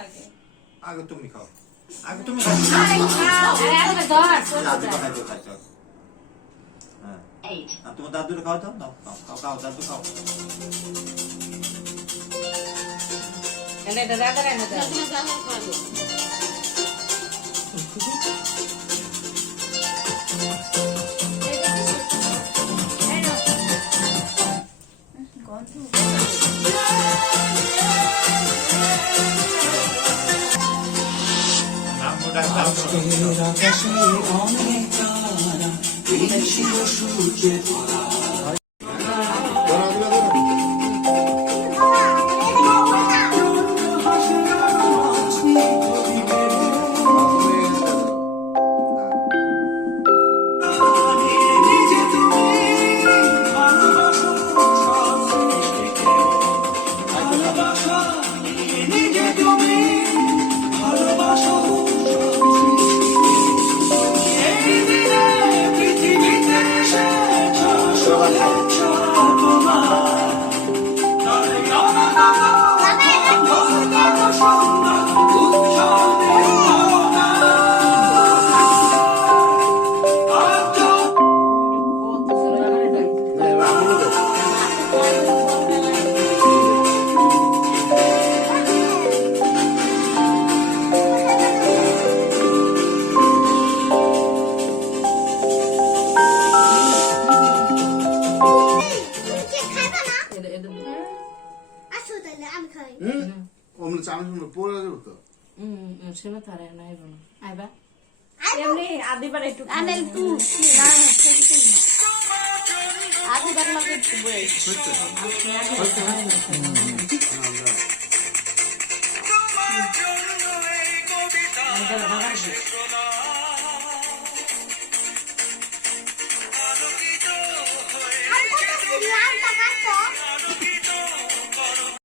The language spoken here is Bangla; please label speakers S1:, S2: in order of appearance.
S1: আগে।
S2: আগে তুমি খাও। আগে তুমি হ্যাঁ। তোমার দাদুর খাও তো? খাও খাও দাদু খাও।
S1: দাদা করে না
S2: মোটা সূর্যে
S3: ধরো
S4: অমনি চামচ পড়ে যাবে তো
S1: শুনে তারে নাই বলো আইবা
S5: এমনি আদিবার একটু
S6: আনে একটু না আদিবার লাগে একটু বই
S1: দাদা